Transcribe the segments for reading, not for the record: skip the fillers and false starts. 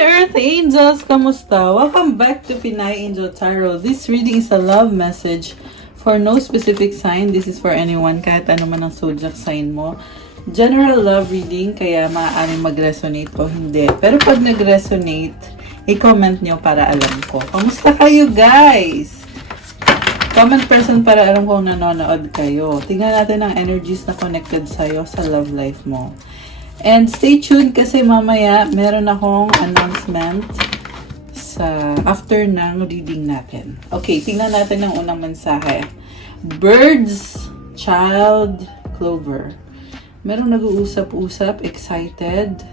Earth Angels! Kamusta? Welcome back to Pinay Angel Tarot. This reading is a love message for no specific sign. This is for anyone, kahit ano man ang zodiac sign mo. General love reading, kaya maaaring mag-resonate o hindi. Pero pag nag-resonate, i-comment nyo para alam ko. Kamusta kayo, guys? Comment person para alam kung nanonood kayo. Tingnan natin ang energies na connected sa'yo sa love life mo. And stay tuned kasi mamaya meron akong announcement sa after ng reading natin. Okay, tingnan natin ang unang mensahe. Birds, child, clover. Merong nag-uusap-usap, excited,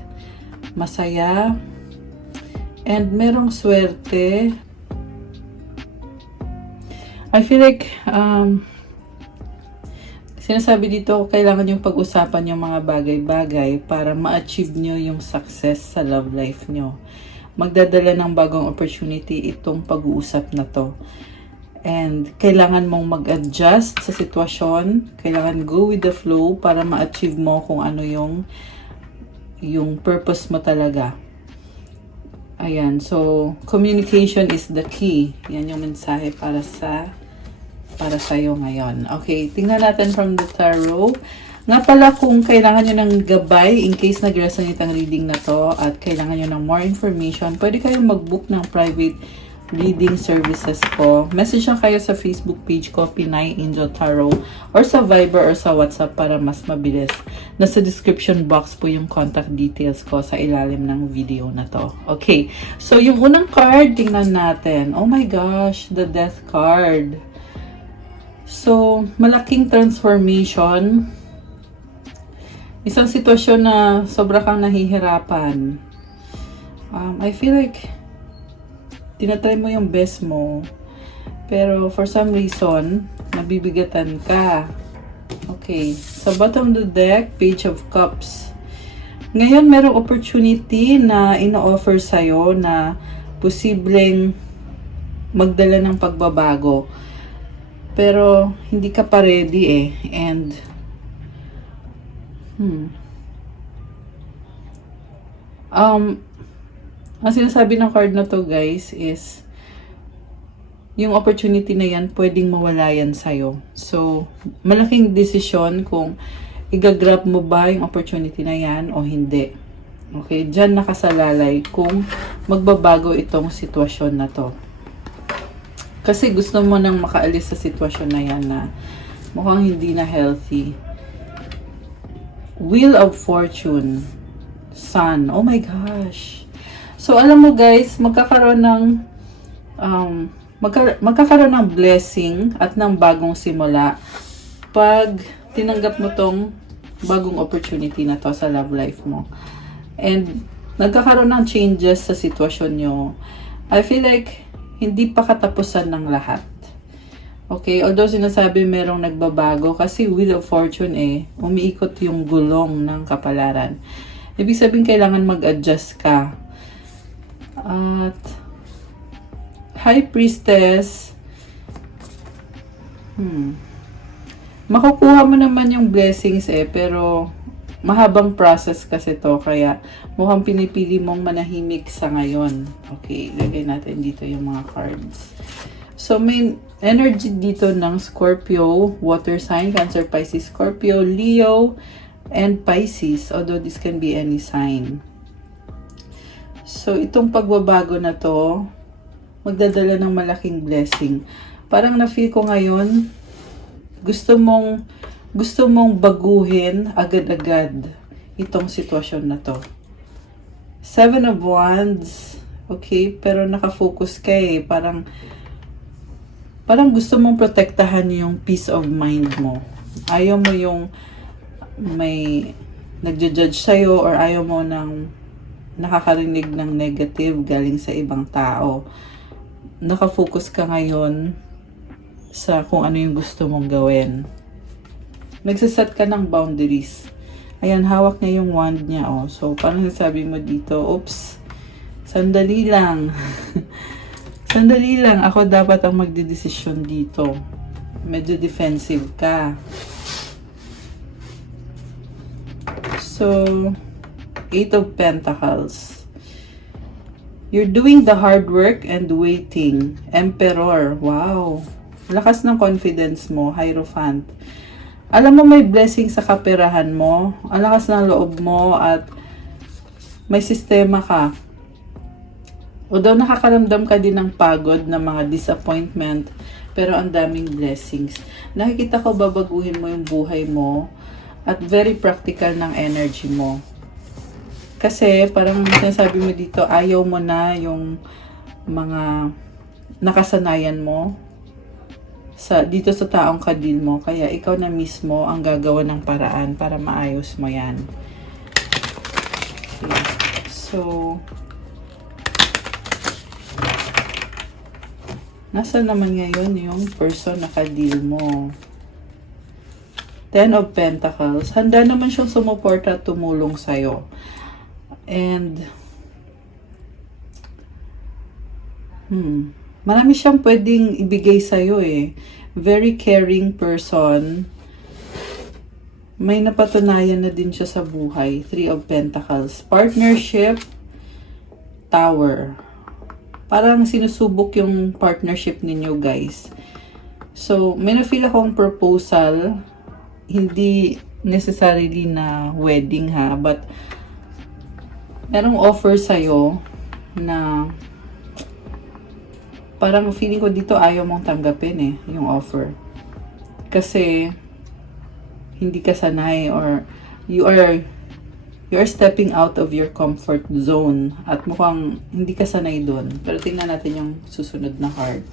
masaya, and merong swerte. I feel like, sinasabi dito, kailangan yung pag-usapan yung mga bagay-bagay para ma-achieve nyo yung success sa love life nyo. Magdadala ng bagong opportunity itong pag-uusap na to. And kailangan mong mag-adjust sa sitwasyon. Kailangan go with the flow para ma-achieve mo kung ano yung purpose mo talaga. Ayan, so communication is the key. Yan yung mensahe para sa'yo ngayon. Okay, tingnan natin from the tarot. Nga pala, kung kailangan nyo ng gabay in case nag-resonate ang reading na to at kailangan nyo ng more information, pwede kayong mag-book ng private reading services ko. Message lang kayo sa Facebook page ko, Pinay Angel Tarot, or sa Viber or sa WhatsApp para mas mabilis. Nasa description box po yung contact details ko sa ilalim ng video na to. Okay, so yung unang card, tingnan natin. Oh my gosh, the Death card. So, malaking transformation. Isang sitwasyon na sobra kang nahihirapan. I feel like tinatry mo yung best mo. Pero for some reason, nabibigatan ka. Okay. Sa bottom of the deck, Page of Cups. Ngayon, merong opportunity na ino-offer sa'yo na posibleng magdala ng pagbabago. Pero, hindi ka pa ready eh. And, ang sinasabi ng card na to, guys, is yung opportunity na yan, pwedeng mawala yan sa'yo. So, malaking desisyon kung i-grab mo ba yung opportunity na yan o hindi. Okay, dyan nakasalalay kung magbabago itong sitwasyon na to. Kasi gusto mo nang makaalis sa sitwasyon na yan na mukhang hindi na healthy. Wheel of Fortune. Sun. Oh my gosh. So, alam mo guys, magkakaroon ng blessing at ng bagong simula pag tinanggap mo tong bagong opportunity na to sa love life mo. And nagkakaroon ng changes sa sitwasyon nyo. I feel like hindi pa katapusan ng lahat. Okay, although sinasabi merong nagbabago kasi Wheel of Fortune umiikot yung gulong ng kapalaran. Ibig sabihin kailangan mag-adjust ka. At High Priestess, makukuha mo naman yung blessings pero mahabang process kasi to, kaya mukhang pinipili mong manahimik sa ngayon. Okay, lagay natin dito yung mga cards. So, may energy dito ng Scorpio, water sign, Cancer, Pisces, Scorpio, Leo, and Pisces, although this can be any sign. So, itong pagbabago na to, magdadala ng malaking blessing. Parang na-feel ko ngayon, gusto mong baguhin agad-agad itong sitwasyon na to. Seven of Wands, okay, pero nakafocus ka parang gusto mong protektahan yung peace of mind mo. Ayaw mo yung may nagja-judge sa'yo or ayaw mo nang nakakarinig ng negative galing sa ibang tao. Nakafocus ka ngayon sa kung ano yung gusto mong gawin. Nagsaset ka ng boundaries. Ayan, hawak niya yung wand niya. So, parang sabi mo dito, oops, sandali lang. Sandali lang. Ako dapat ang magdedesisyon dito. Medyo defensive ka. So, 8 of Pentacles. You're doing the hard work and waiting. Emperor. Wow. Lakas ng confidence mo. Hierophant. Alam mo may blessing sa kaperahan mo. Ang lakas ng loob mo at may sistema ka. Although nakakaramdam ka din ng pagod, ng mga disappointment, pero ang daming blessings. Nakikita ko babaguhin mo yung buhay mo at very practical ng energy mo. Kasi parang sinasabi mo dito, ayaw mo na yung mga nakasanayan mo dito sa taong kadil mo. Kaya ikaw na mismo ang gagawa ng paraan para maayos mo yan. Okay. So, nasa naman ngayon yung person na kadil mo? 10 of Pentacles. Handa naman siyang sumuporta at tumulong sa'yo. And, marami siyang pwedeng ibigay sa'yo eh. Very caring person. May napatunayan na din siya sa buhay. 3 of Pentacles. Partnership, Tower. Parang sinusubok yung partnership ninyo, guys. So, may na-feel akong proposal. Hindi necessarily na wedding ha, but merong offer sa'yo na parang feeling ko dito ayaw mong tanggapin eh, yung offer. Kasi hindi ka sanay or you are stepping out of your comfort zone at mukhang hindi ka sanay doon. Pero tingnan natin yung susunod na card.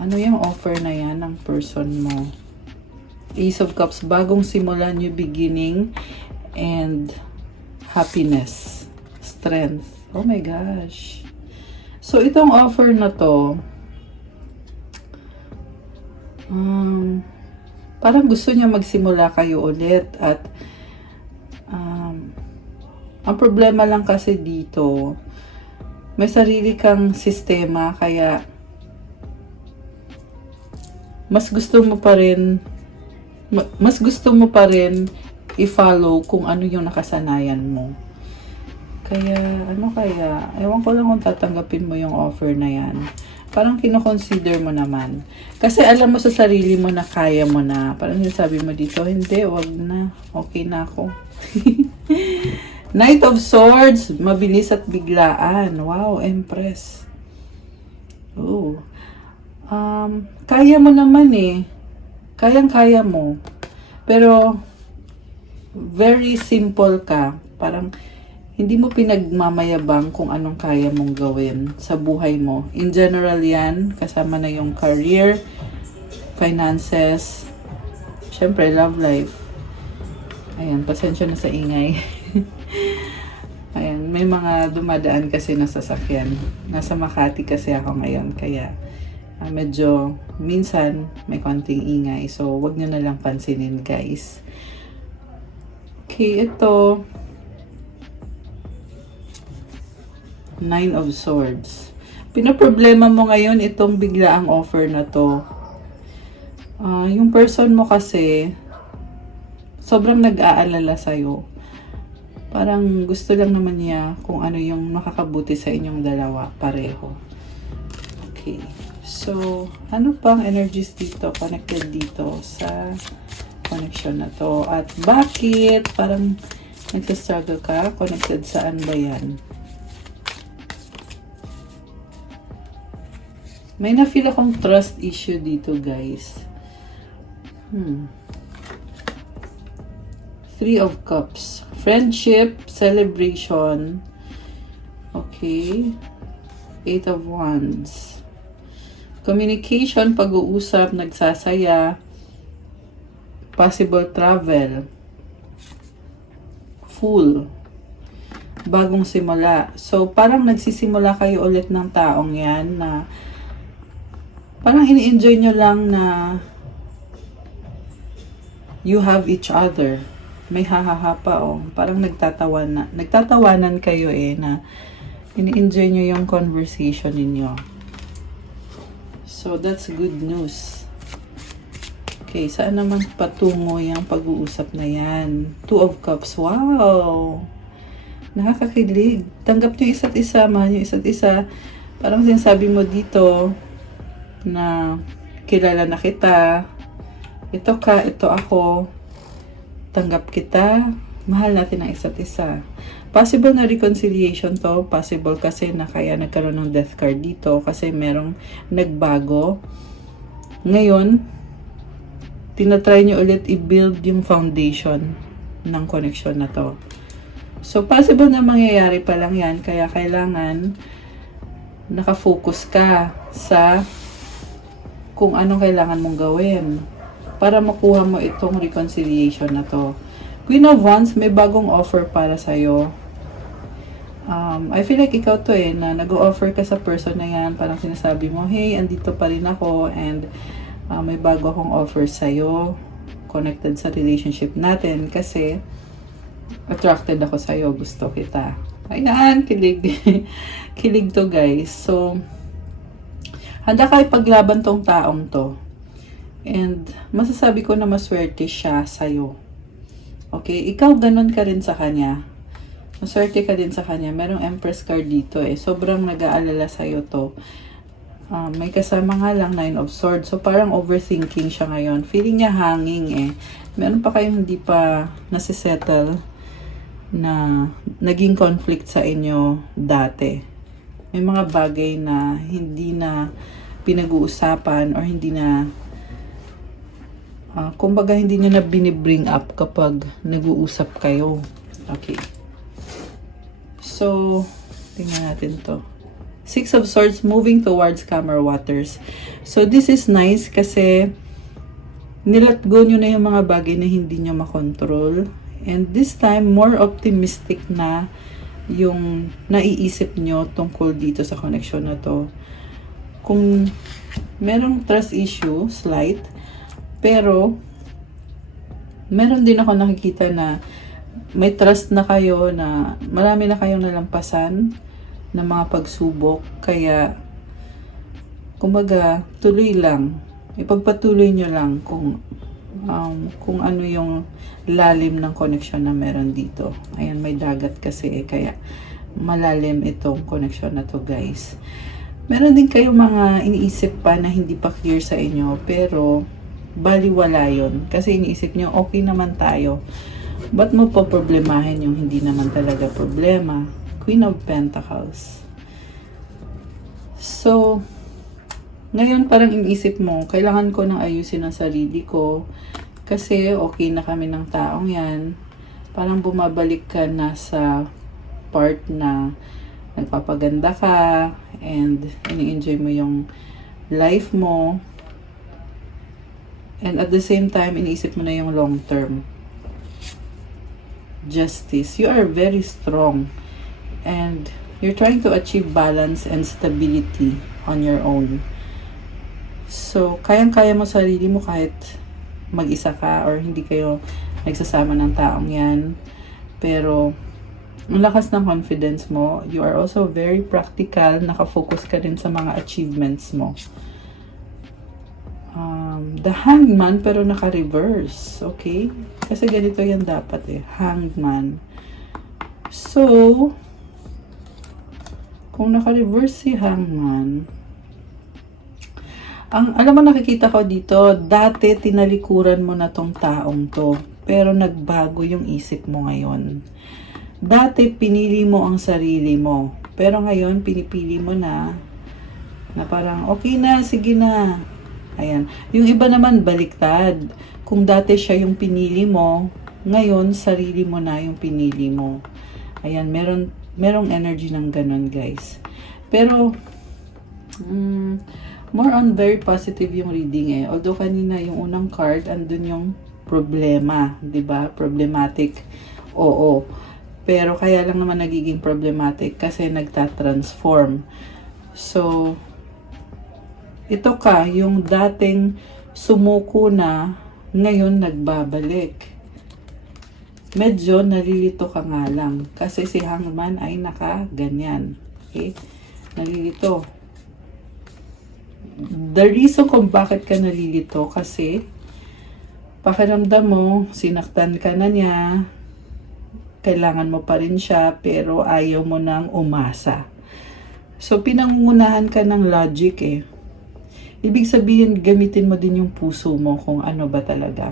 Ano yung offer na yan ng person mo? Ace of Cups, bagong simula, new beginning, and happiness, strength. Oh my gosh. So, itong offer na to, parang gusto niya magsimula kayo ulit at ang problema lang kasi dito, may sarili kang sistema kaya mas gusto mo pa rin i-follow kung ano yung nakasanayan mo. Kaya, ewan ko lang kung tatanggapin mo yung offer na yan. Parang kinoconsider mo naman. Kasi alam mo sa sarili mo na kaya mo na. Parang sabi mo dito, hindi, wag na. Okay na ako. Knight of Swords, mabilis at biglaan. Wow, Empress. Oh. Kaya mo naman eh. Kayang-kaya mo. Pero, very simple ka. Parang, hindi mo pinagmamayabang kung anong kaya mong gawin sa buhay mo. In general yan, kasama na yung career, finances, syempre, love life. Ayan, pasensya na sa ingay. Ayan, may mga dumadaan kasi na sasakyan. Nasa Makati kasi ako ngayon, kaya medyo minsan may konting ingay. So, wag nyo na lang pansinin, guys. Okay, ito. 9 of Swords. Pinaproblema mo ngayon itong biglaang offer na to. Yung person mo kasi, sobrang nag-aalala sa'yo. Parang gusto lang naman niya kung ano yung makakabuti sa inyong dalawa, pareho. Okay. So, ano pang energies dito, connected dito sa connection na to? At bakit parang nagsastruggle ka? Connected saan ba yan? May na-feel akong trust issue dito, guys. 3 of Cups. Friendship, celebration. Okay. 8 of Wands. Communication, pag-uusap, nagsasaya. Possible travel. Fool. Bagong simula. So, parang nagsisimula kayo ulit ng taong yan na parang ini-enjoy nyo lang na you have each other. May hahaha pa, oh. Parang nagtatawanan kayo eh, na ini-enjoy nyo yung conversation ninyo. So, that's good news. Okay, saan naman patungo yung pag-uusap na yan? 2 of Cups. Wow! Nakakakilig. Tanggap nyo isa't isa, mahal nyo isa't isa. Parang sinasabi mo dito na kilala na kita. Ito ka, ito ako. Tanggap kita. Mahal natin ang isa't isa. Possible na reconciliation to. Possible kasi na kaya nagkaroon ng death card dito kasi merong nagbago. Ngayon, tinatry nyo ulit i-build yung foundation ng connection na to. So, possible na mangyayari pa lang yan. Kaya kailangan nakafocus ka sa kung anong kailangan mong gawin para makuha mo itong reconciliation na to. Queen of Wands, may bagong offer para sa'yo. I feel like ikaw to na nag-o-offer ka sa person na yan. Parang sinasabi mo, hey, andito pa rin ako and may bago akong offer sa'yo. Connected sa relationship natin kasi attracted ako sa'yo. Gusto kita. Ayan, kilig. Kilig to, guys. So, handa ka ipaglaban tong taong to. And masasabi ko na maswerte siya sa'yo. Okay? Ikaw ganun ka rin sa kanya. Maswerte ka din sa kanya. Merong Empress card dito Sobrang nag-aalala sa'yo to. May kasama nga lang 9 of Swords. So, parang overthinking siya ngayon. Feeling niya hanging Meron pa kayong hindi pa nasisettle na naging conflict sa inyo dati. May mga bagay na hindi na pinag-uusapan or hindi na kumbaga hindi nyo na binibring up kapag nag-uusap kayo. Okay. So, tingnan natin to. 6 of Swords moving towards calmer waters. So, this is nice kasi nilat go nyo na yung mga bagay na hindi nyo makontrol. And this time, more optimistic na yung naiisip nyo tungkol dito sa connection na to. Kung merong trust issue, slight, pero meron din ako nakikita na may trust na kayo na marami na kayong nalampasan ng mga pagsubok. Kaya, kumbaga, tuloy lang. Ipagpatuloy nyo lang kung ano yung lalim ng connection na meron dito. Ayan, may dagat kasi kaya malalim itong connection na to, guys. Meron din kayong mga iniisip pa na hindi pa clear sa inyo, pero baliwala yun. Kasi iniisip nyo, okay naman tayo. Ba't mo pa problemahin yung hindi naman talaga problema? Queen of Pentacles. So, ngayon parang iniisip mo, kailangan ko nang ayusin ang sarili ko kasi okay na kami ng taong yan. Parang bumabalik ka na sa part na nagpapaganda ka and ini-enjoy mo yung life mo. And at the same time, iniisip mo na yung long term. Justice. You are very strong. And you're trying to achieve balance and stability on your own. So, kayang-kaya mo sarili mo kahit mag-isa ka or hindi kayo nagsasama ng taong yan. Pero, ang lakas ng confidence mo. You are also very practical. Nakafocus ka rin sa mga achievements mo. The Hangman pero naka-reverse. Okay? Kasi ganito yan dapat Hangman. So, kung naka-reverse si Hangman, alam mo nakikita ko dito, dati tinalikuran mo na tong taong to. Pero nagbago yung isip mo ngayon. Dati pinili mo ang sarili mo. Pero ngayon pinipili mo na parang okay na, sige na. Ayan. Yung iba naman baliktad. Kung dati siya yung pinili mo, ngayon sarili mo na yung pinili mo. Ayan, merong energy ng ganun, guys. Pero more on very positive yung reading Although kanina yung unang card, andun yung problema, 'di ba? Problematic. Oo. Pero kaya lang naman nagiging problematic kasi nagta-transform. So, ito ka, yung dating sumuko na, ngayon nagbabalik. Medyo nalilito ka nga lang. Kasi si Hangman ay naka-ganyan. Okay? Nalilito. The reason kung bakit ka nalilito kasi pakiramdam mo, sinaktan ka na niya, kailangan mo pa rin siya, pero ayaw mo nang umasa. So, pinangungunahan ka ng logic eh. Ibig sabihin, gamitin mo din yung puso mo kung ano ba talaga.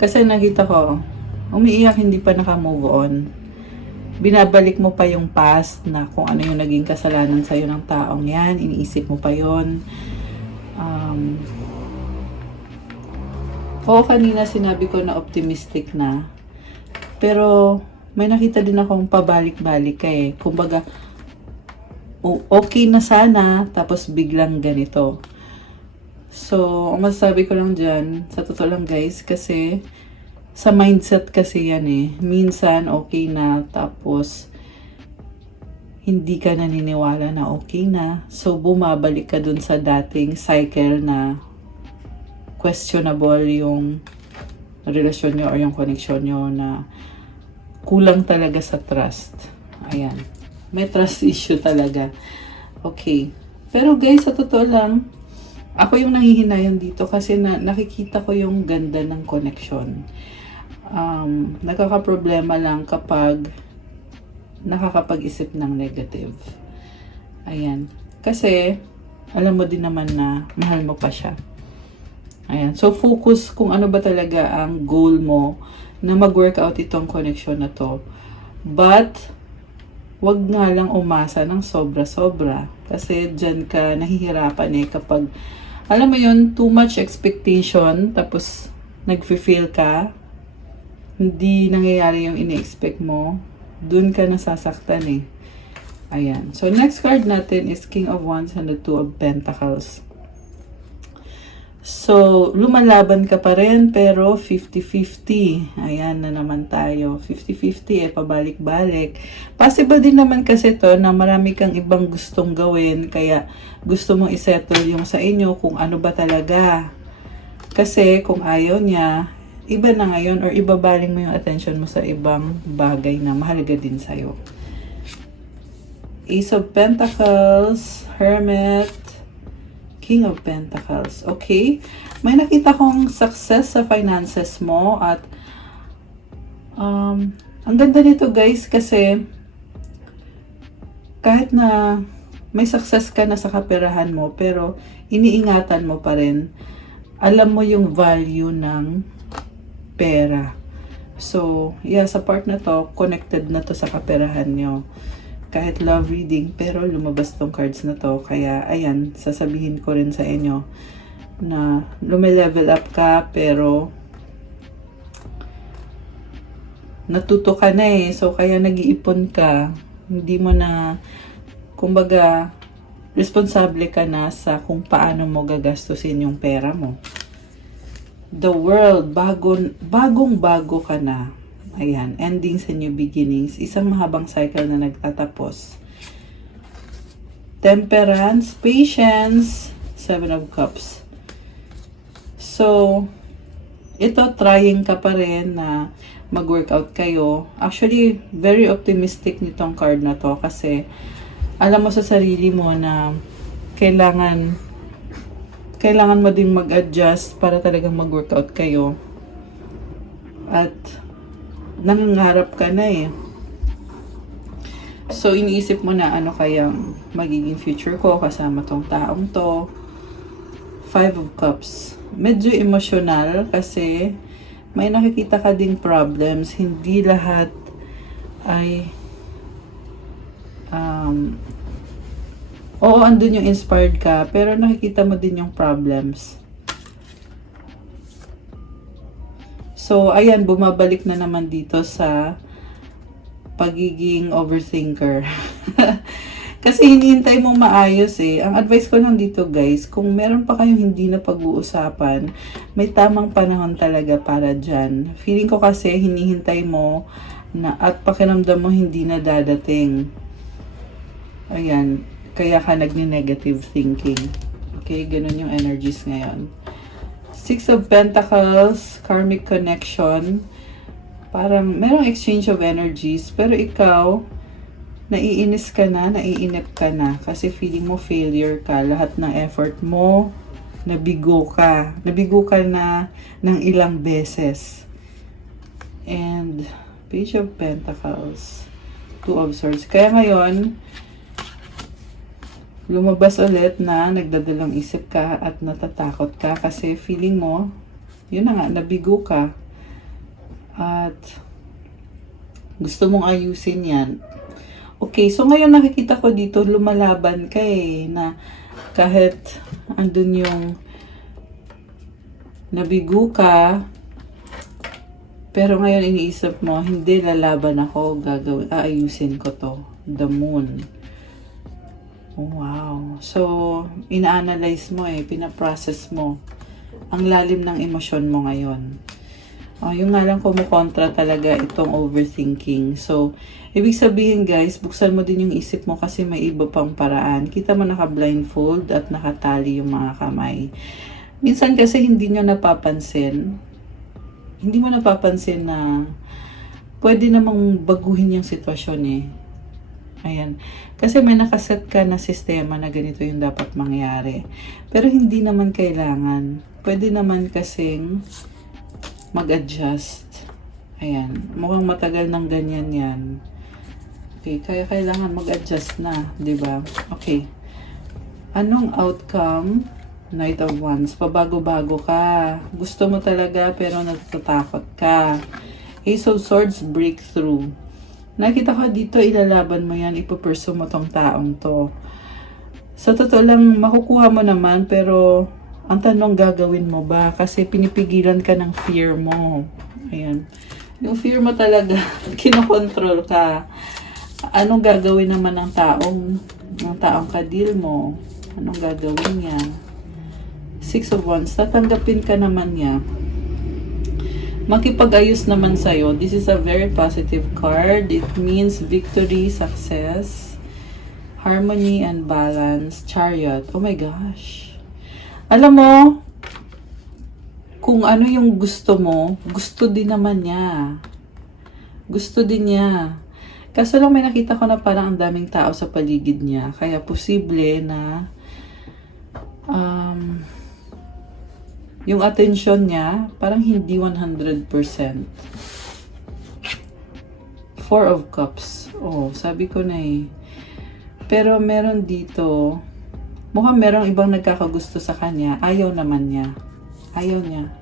Kasi nakita ko, umiiyak hindi pa naka-move on. Binabalik mo pa yung past na kung ano yung naging kasalanan sa'yo ng taong yan. Iniisip mo pa yon. Oo, kanina sinabi ko na optimistic na. Pero may nakita din akong pabalik-balik ka eh. Kumbaga, okay na sana, tapos biglang ganito. So, ang masasabi ko lang dyan, sa totoo lang guys, kasi sa mindset kasi yan eh. Minsan okay na, tapos hindi ka naniniwala na okay na. So, bumabalik ka dun sa dating cycle na questionable yung relasyon nyo or yung connection nyo, na kulang talaga sa trust. Ayan. May trust issue talaga. Okay. Pero guys, sa totoo lang, ako yung nanghihinayang dito kasi nakikita ko yung ganda ng connection. Nakakaproblema lang kapag nakakapag-isip ng negative. Ayan. Kasi, alam mo din naman na mahal mo pa siya. Ayan. So, focus kung ano ba talaga ang goal mo na mag-workout itong connection na to. But, wag nga lang umasa ng sobra-sobra. Kasi dyan ka nahihirapan eh kapag, alam mo yun, too much expectation, tapos nag-feel ka, hindi nangyayari yung ini-expect mo, dun ka nasasaktan eh. Ayan. So, next card natin is King of Wands and the Two of Pentacles. So, lumalaban ka pa rin, pero 50-50. Ayan na naman tayo. 50-50 eh, pabalik-balik. Possible din naman kasi to na marami kang ibang gustong gawin, kaya gusto mong isettle yung sa inyo kung ano ba talaga. Kasi kung ayaw niya, iba na ngayon, or ibabaling mo yung attention mo sa ibang bagay na mahalaga din sa'yo. Ace of Pentacles, Hermit, King of Pentacles. Okay? May nakita kong success sa finances mo at ang ganda nito guys kasi kahit na may success ka na sa kaperahan mo pero iniingatan mo pa rin. Alam mo yung value ng pera. So, yeah, sa part na to, connected na to sa kaperahan nyo. Kahit love reading, pero lumabas tong cards na to. Kaya, ayan, sasabihin ko rin sa inyo na lumilevel up ka, pero natuto ka na eh. So, kaya nag-iipon ka. Hindi mo na, kumbaga, responsable ka na sa kung paano mo gagastusin yung pera mo. The world, bagong-bago ka na. Ayan, endings and new beginnings. Isang mahabang cycle na nagtatapos. Temperance, patience, Seven of Cups. So, ito, trying ka pa rin na mag-workout kayo. Actually, very optimistic nitong card na to kasi alam mo sa sarili mo na kailangan mo ding mag-adjust para talagang mag-workout kayo. At nangangarap ka na eh. So, iniisip mo na ano kayang magiging future ko kasama tong taong to. Five of Cups. Medyo emotional kasi may nakikita ka ding problems. Hindi lahat ay oo, andun yung inspired ka, pero nakikita mo din yung problems. So, ayan, bumabalik na naman dito sa pagiging overthinker. Kasi hinihintay mong maayos eh. Ang advice ko lang dito guys, kung meron pa kayong hindi na pag-uusapan, may tamang panahon talaga para dyan. Feeling ko kasi hinihintay mo na at pakiramdam mo hindi na dadating. Ayan, kaya ka nagni-negative thinking. Okay, ganun yung energies ngayon. Six of Pentacles, karmic connection. Parang merong exchange of energies, pero ikaw, naiinis ka na, naiinip ka na. Kasi feeling mo failure ka. Lahat ng effort mo, nabigo ka. Nabigo ka na ng ilang beses. And Page of Pentacles, Two of Swords. Kaya ngayon, lumabas ulit na nagdadalang isip ka at natatakot ka kasi feeling mo, yun na nga, nabigo ka. At gusto mong ayusin yan. Okay, so ngayon nakikita ko dito, lumalaban ka na kahit andun yung nabigo ka, pero ngayon iniisip mo, hindi, lalaban ako, gagawin, aayusin ko to. The Moon. Oh, wow. So, ina-analyze mo pinaprocess mo ang lalim ng emosyon mo ngayon. Yung nga lang kumukontra talaga itong overthinking. So, ibig sabihin guys, buksan mo din yung isip mo kasi may iba pang paraan. Kita mo naka-blindfold at nakatali yung mga kamay. Minsan kasi hindi nyo napapansin. Hindi mo napapansin na pwede namang baguhin yung sitwasyon Ayan. Kasi may nakaset ka na sistema na ganito yung dapat mangyari. Pero hindi naman kailangan. Pwede naman kasing mag-adjust. Ayan. Mukhang matagal ng ganyan yan. Okay. Kaya kailangan mag-adjust na. Diba? Okay. Anong outcome? Knight of Wands. Pabago-bago ka. Gusto mo talaga pero natatakot ka. Ace of Swords, breakthrough. Nakita ko dito, ilalaban mo yan. Ipupursue mo tong taong to. Sa totoo lang, makukuha mo naman pero ang tanong, gagawin mo ba? Kasi pinipigilan ka ng fear mo. Ayan. Yung fear mo talaga, kinokontrol ka. Anong gagawin naman ng taong kadil mo? Anong gagawin niya? Six of Wands, tatanggapin ka naman niya. Makipag-ayos naman sa'yo. This is a very positive card. It means victory, success, harmony, and balance. Chariot. Oh my gosh. Alam mo, kung ano yung gusto mo, gusto din naman niya. Gusto din niya. Kaso lang may nakita ko na parang ang daming tao sa paligid niya. Kaya posible na yung attention niya, parang hindi 100%. Four of Cups. Oh, sabi ko na Pero meron dito, mukhang merong ibang nagkakagusto sa kanya. Ayaw naman niya. Ayaw niya.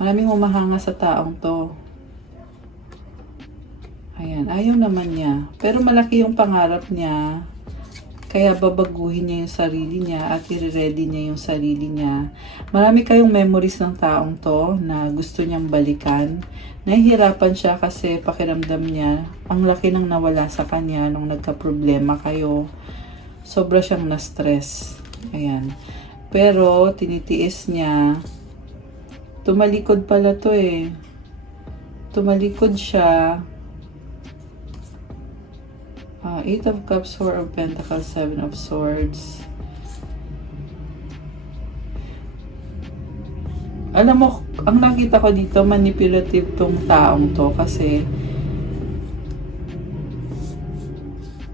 Maraming humahanga sa taong to. Ayan, ayaw naman niya. Pero malaki yung pangarap niya. Kaya babaguhin niya yung sarili niya at i-ready niya yung sarili niya. Marami kayong memories ng taong to na gusto niyang balikan. Nahihirapan siya kasi pakiramdam niya, ang laki nang nawala sa kanya nung nagka-problema kayo. Sobra siyang na-stress. Ayan. Pero tinitiis niya. Tumalikod pala to Tumalikod siya. Eight of Cups, Four of Pentacles, Seven of Swords. Alam mo, ang nakita ko dito, manipulative tong taong to kasi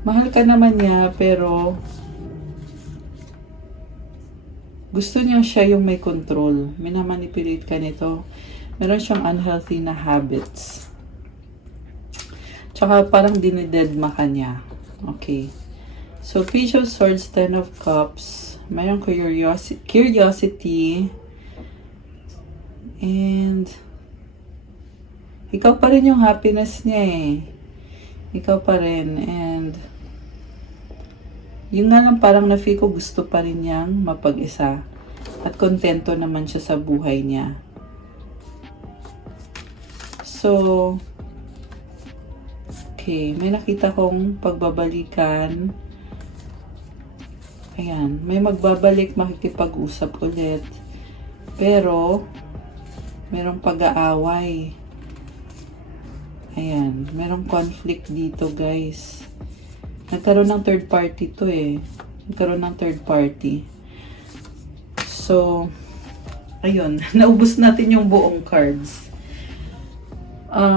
mahal ka naman niya pero gusto niya siya yung may control. Minamanipulate ka nito. Meron siyang unhealthy na habits. Tsaka parang dinidedma ka niya. Okay. So, Page of Swords, Ten of Cups. Mayroong curiosity. And ikaw pa rin yung happiness niya Ikaw pa rin. And yun nga lang parang na-feel ko gusto pa rin niyang mapag-isa. At kontento naman siya sa buhay niya. So, okay, may nakita kong pagbabalikan. Ayan, may magbabalik, makikipag-usap ulit. Pero, merong pag-aaway. Ayan, merong conflict dito, guys. Nagkaroon ng third party to Nagkaroon ng third party. So, ayun, naubos natin yung buong cards.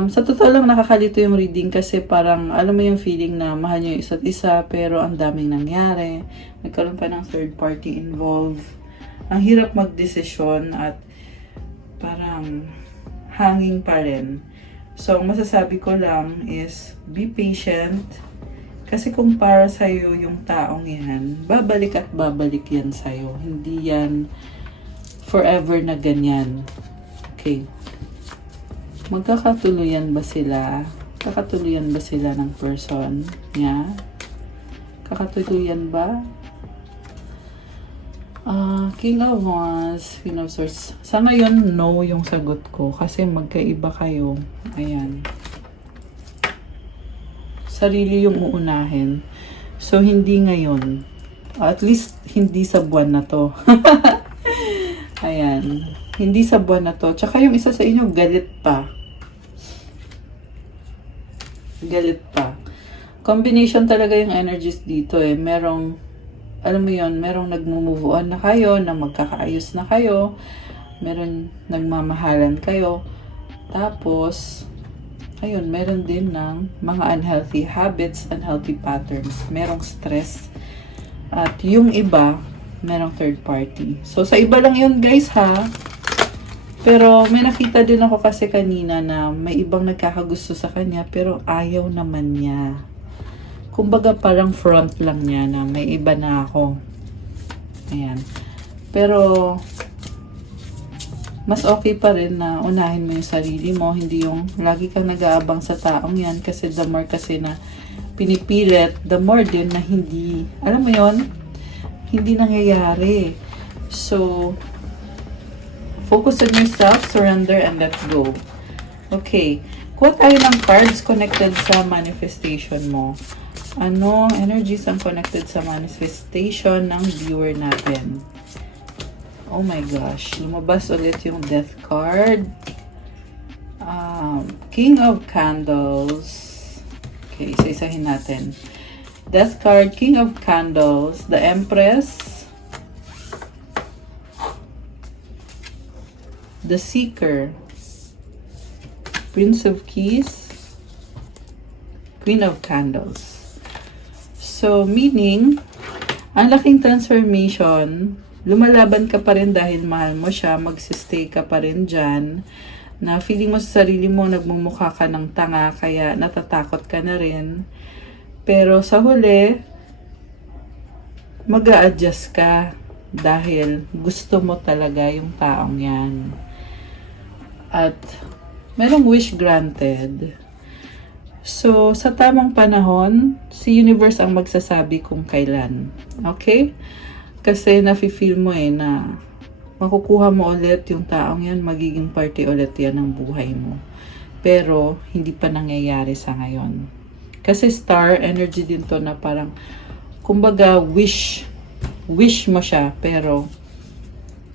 Sa totoo lang nakakalito yung reading kasi parang alam mo yung feeling na mahal nyo yung isa't isa pero ang daming nangyari. Nagkaroon pa ng third party involved. Ang hirap magdesisyon at parang hanging pa rin. So, ang masasabi ko lang is, be patient. Kasi kung para sa'yo yung taong yan, babalik at babalik yan sa'yo. Hindi yan forever na ganyan. Okay. Magkakatuluyan ba sila? Kakatuluyan ba sila ng person niya? Kakatuluyan ba? King of Wands, Queen of Swords. Sa ngayon, no yung sagot ko. Kasi magkaiba kayo. Ayan. Sarili yung uunahin. So, hindi ngayon. At least, hindi sa buwan na to. Ayan. Hindi sa buwan na to. Tsaka yung isa sa inyo, galit pa. Galit pa. Combination talaga yung energies dito eh. Merong, alam mo yon, merong nagmo-move on na kayo, na magkakaayos na kayo, meron nagmamahalan kayo, tapos, ayun, meron din ng mga unhealthy habits, unhealthy patterns, merong stress, at yung iba, merong third party. So, sa iba lang yun guys ha, pero may nakita din ako kasi kanina na may ibang nagkakagusto sa kanya, pero ayaw naman niya. Kumbaga parang front lang niya na may iba na ako. Ayan. Pero, mas okay pa rin na unahin mo yung sarili mo. Hindi yung lagi kang nag-aabang sa taong yan. Kasi the more kasi na pinipilit, the more din na hindi, alam mo yon, hindi nangyayari. So, focus on yourself, surrender, and let go. Okay. Kuha tayo ng cards connected sa manifestation mo. Anong energies ang connected sa manifestation ng viewer natin? Oh my gosh. Lumabas ulit yung Death card. King of Candles. Okay, isa-isahin natin. Death card, King of Candles, the Empress, the Seeker, Prince of Keys, Queen of Candles. So, meaning, ang laking transformation, lumalaban ka pa rin dahil mahal mo siya, magsistay ka pa rin dyan, na feeling mo sa sarili mo, nagmumukha ka ng tanga, kaya natatakot ka na rin. Pero sa huli, mag-a-adjust ka dahil gusto mo talaga yung taong yan. At merong wish granted. So, sa tamang panahon, si universe ang magsasabi kung kailan. Okay? Kasi nafe-feel mo na makukuha mo ulit yung taong yan, magiging parte ulit yan ng buhay mo. Pero, hindi pa nangyayari sa ngayon. Kasi star energy din to na parang, kumbaga, wish mo siya, pero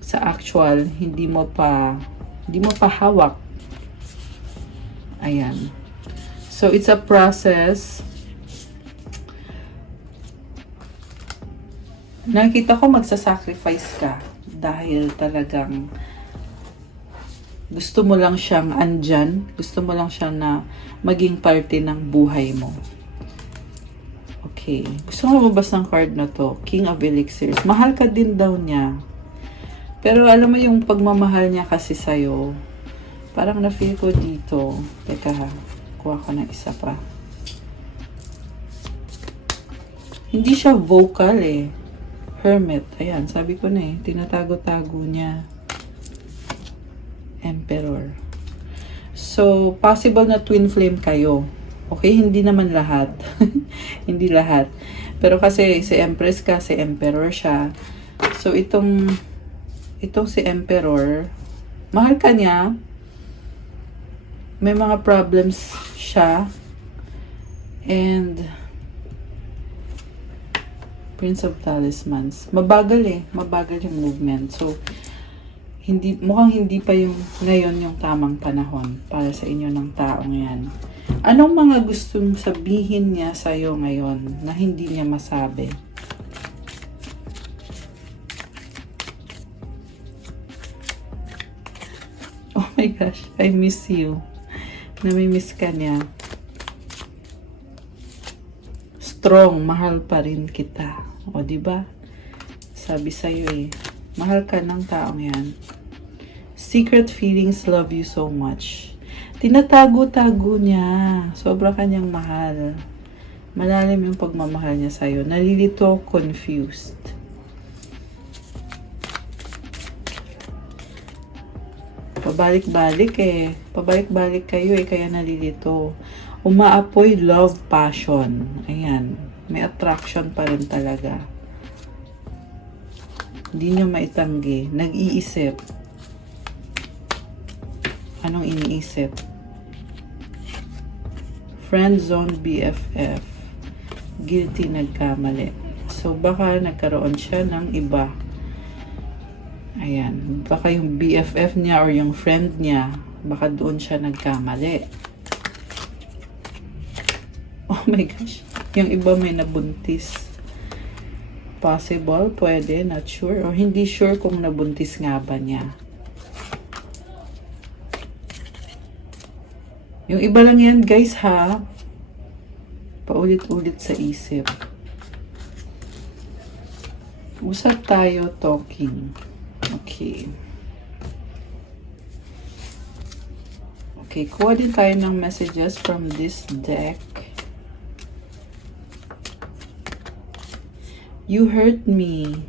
sa actual, hindi mo pa hawak. Ayan. So, it's a process. Nakita ko magsasacrifice ka dahil talagang gusto mo lang siyang andyan. Gusto mo lang siya na maging parte ng buhay mo. Okay. Gusto mo mabas ng card na to. King of Elixirs. Mahal ka din daw niya. Pero alam mo yung pagmamahal niya kasi sa'yo, parang na-feel ko dito. Teka ha. Kuha ko ng isa pa. Hindi siya vocal eh. Hermit. Ayan, sabi ko na eh. Tinatago-tago niya. Emperor. So, possible na twin flame kayo. Okay? Hindi naman lahat. Hindi lahat. Pero kasi si Empress ka, si Emperor siya. So, itong si Emperor, mahal ka niya. May mga problems siya. And Prince of Talismans. Mabagal eh. Mabagal yung movement. So, mukhang hindi pa yung ngayon yung tamang panahon para sa inyo ng taong yan. Anong mga gustong sabihin niya sa'yo ngayon na hindi niya masabi? Oh my gosh, I miss you. Namimiss ka niya. Strong, mahal pa rin kita. O, diba? Sabi sa'yo eh. Mahal ka ng taong yan. Secret feelings love you so much. Tinatago-tago niya. Sobra kanyang mahal. Malalim yung pagmamahal niya sa'yo. Nalilito, confused. Pabalik-balik eh. Pabalik-balik kayo eh, kaya nalilito. Umaapoy love, passion. Ayan. May attraction pa rin talaga. Hindi nyo maitanggi. Nag-iisip. Anong iniisip? Friend zone, BFF. Guilty, nagkamali. So, baka nagkaroon siya ng iba. Ayan. Baka yung BFF niya or yung friend niya, baka doon siya nagkamali. Oh my gosh. Yung iba may nabuntis. Possible, pwede, not sure. Or hindi sure kung nabuntis nga ba niya. Yung iba lang yan, guys, ha? Paulit-ulit sa isip. Usap tayo, talking. Okay. Okay, kuha din tayo ng messages from this deck. You hurt me.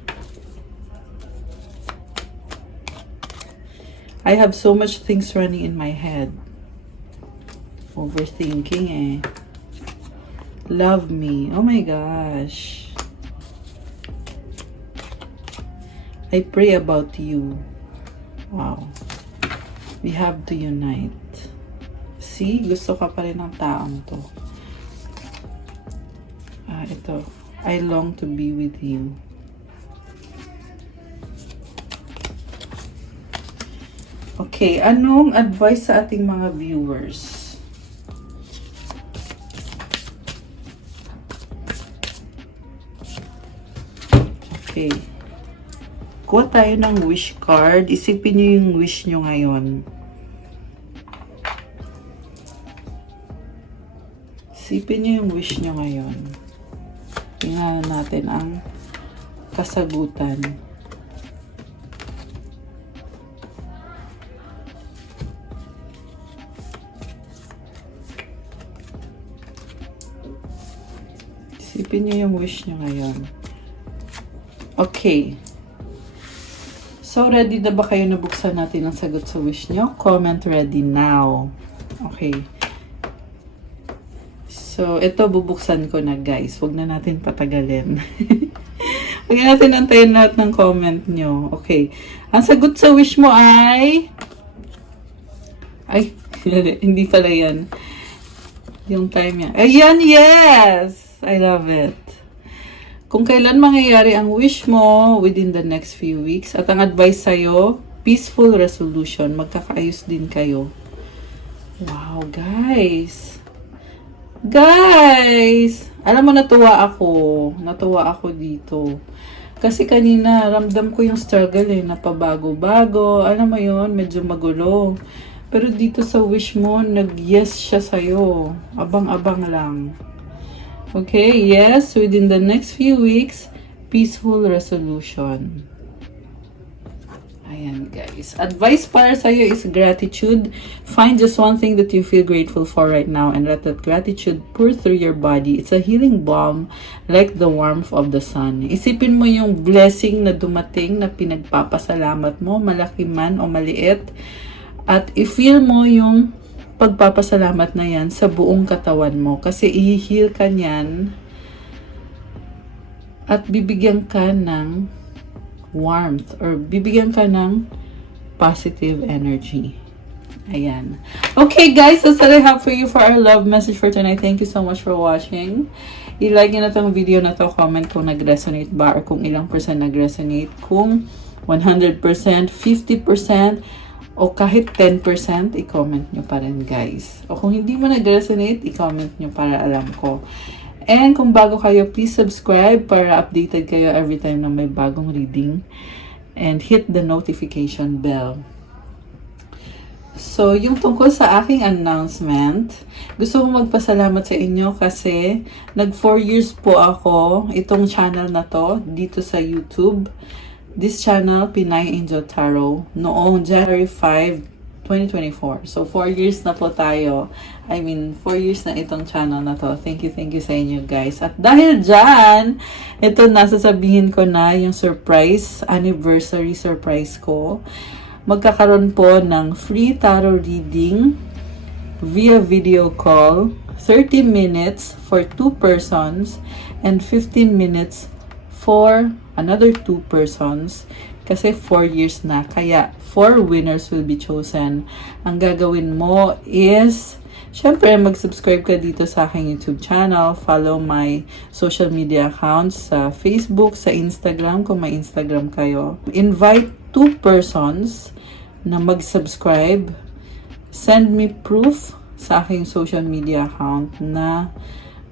I have so much things running in my head. Overthinking eh. Love me. Oh my gosh. I pray about you. Wow. We have to unite. See? Gusto ka pa rin ng taong to. Ito. I long to be with you. Okay. Anong advice sa ating mga viewers? Okay. Kuha tayo ng wish card. Isipin niyo yung wish niyo ngayon. Isipin niyo yung wish niyo ngayon. Tingnan natin ang kasagutan. Isipin niyo yung wish niyo ngayon. Okay. So, ready na ba kayo na buksan natin ang sagot sa wish nyo? Comment ready now. Okay. So, ito bubuksan ko na, guys. Huwag na natin patagalin. Huwag na natin antayin lahat ng comment nyo. Okay. Ang sagot sa wish mo ay... Ay, hindi pala yan. Yung time yan. Ayan, yes! I love it. Kung kailan mangyayari ang wish mo within the next few weeks. At ang advice sa'yo, peaceful resolution. Magkakaayos din kayo. Wow, guys. Guys! Alam mo, natuwa ako. Natuwa ako dito. Kasi kanina, ramdam ko yung struggle eh. Napabago-bago. Alam mo yun, medyo magulo. Pero dito sa wish mo, nag-yes siya sa'yo. Abang-abang lang. Okay, yes, within the next few weeks, peaceful resolution. Ayan, guys. Advice para sa'yo is gratitude. Find just one thing that you feel grateful for right now and let that gratitude pour through your body. It's a healing balm like the warmth of the sun. Isipin mo yung blessing na dumating na pinagpapasalamat mo, malaki man o maliit. At i-feel mo yung pagpapasalamat na yan sa buong katawan mo. Kasi i-heal ka niyan at bibigyan ka ng warmth or bibigyan ka ng positive energy. Ayan. Okay, guys, that's what I have for you for our love message for tonight. Thank you so much for watching. I-like nyo na tong video na to. Comment kung nag-resonate ba or kung ilang percent nag-resonate. Kung 100%, 50%, o kahit 10%, i-comment nyo pa rin, guys. O kung hindi mo nag-resonate, i-comment nyo para alam ko. And kung bago kayo, please subscribe para updated kayo every time na may bagong reading. And hit the notification bell. So, yung tungkol sa aking announcement, gusto kong magpasalamat sa inyo kasi nag 4 years po ako itong channel na to dito sa YouTube. This channel, Pinay Angel Tarot, noong January 5, 2024. So, 4 years na po tayo. 4 years na itong channel na to. Thank you sa inyo guys. At dahil dyan, ito na, sasabihin ko na yung anniversary surprise ko. Magkakaroon po ng free tarot reading via video call, 30 minutes for 2 persons, and 15 minutes for another 2 persons. Kasi 4 years na, kaya 4 winners will be chosen. Ang gagawin mo is, syempre, mag-subscribe ka dito sa aking YouTube channel. Follow my social media accounts sa Facebook, sa Instagram, kung may Instagram kayo. Invite 2 persons na mag-subscribe. Send me proof sa aking social media account na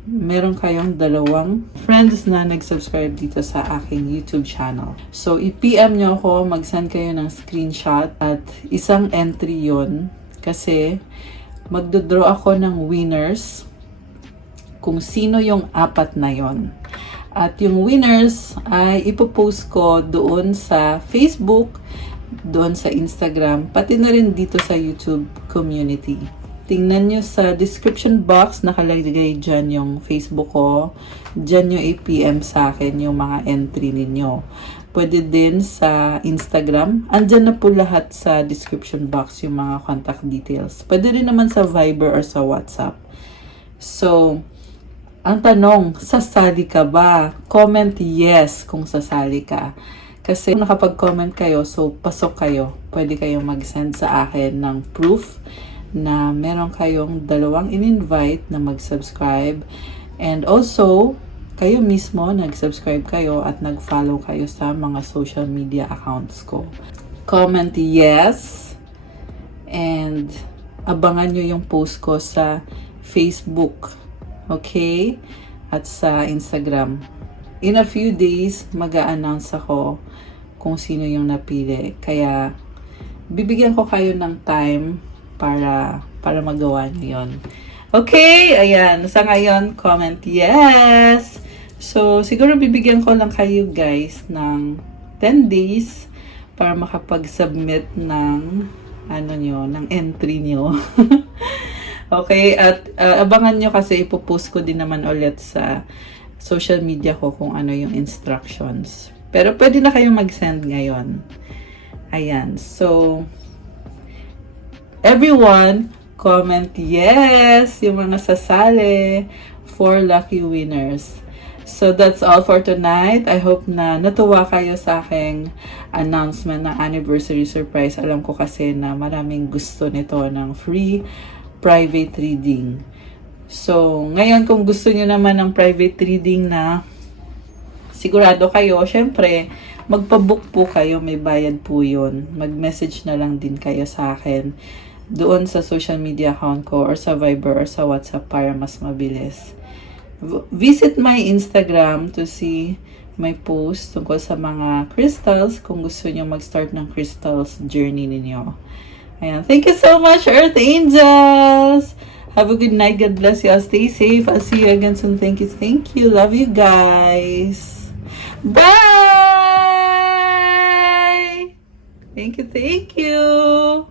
meron kayong 2 friends na nag-subscribe dito sa aking YouTube channel. So, i-PM nyo ako, mag-send kayo ng screenshot at isang entry yon kasi magdodraw ako ng winners kung sino yung 4 na yon. At yung winners ay ipopost ko doon sa Facebook, doon sa Instagram, pati na rin dito sa YouTube community. Tingnan nyo sa description box, nakalagay dyan yung Facebook ko. Dyan nyo i-PM sa akin yung mga entry ninyo. Pwede din sa Instagram. Andyan na po lahat sa description box yung mga contact details. Pwede rin naman sa Viber or sa WhatsApp. So, ang tanong, sasali ka ba? Comment yes kung sasali ka. Kasi nakapag-comment kayo, so pasok kayo. Pwede kayong mag-send sa akin ng proof na meron kayong 2 in-invite na mag-subscribe. And also, kayo mismo nag-subscribe kayo at nag-follow kayo sa mga social media accounts ko. Comment yes. And abangan nyo yung post ko sa Facebook. Okay? At sa Instagram. In a few days, mag-a-announce ako kung sino yung napili. Kaya, bibigyan ko kayo ng time para magawa niyo yun. Okay, ayan. Sa ngayon, comment yes. So, siguro bibigyan ko lang kayo guys ng 10 days para makapag-submit ng ng entry nyo. Okay, at abangan nyo kasi ipopost ko din naman ulit sa social media ko kung ano yung instructions. Pero pwede na kayong mag-send ngayon. Ayan. So, everyone, comment yes, yung mga sasali, 4 lucky winners. So, that's all for tonight. I hope na natuwa kayo sa aking announcement ng anniversary surprise. Alam ko kasi na maraming gusto nito ng free private reading. So, ngayon kung gusto niyo naman ng private reading na sigurado kayo, syempre, magpa-book po kayo, may bayad po yun. Mag-message na lang din kayo sa akin doon sa social media account ko or sa Viber or sa WhatsApp para mas mabilis. Visit my Instagram to see my post tungkol sa mga crystals kung gusto niyo mag-start ng crystals journey ninyo. Ayan. Thank you so much, Earth Angels! Have a good night. God bless you. Stay safe. I'll see you again soon. Thank you. Thank you. Love you guys. Bye! Thank you. Thank you.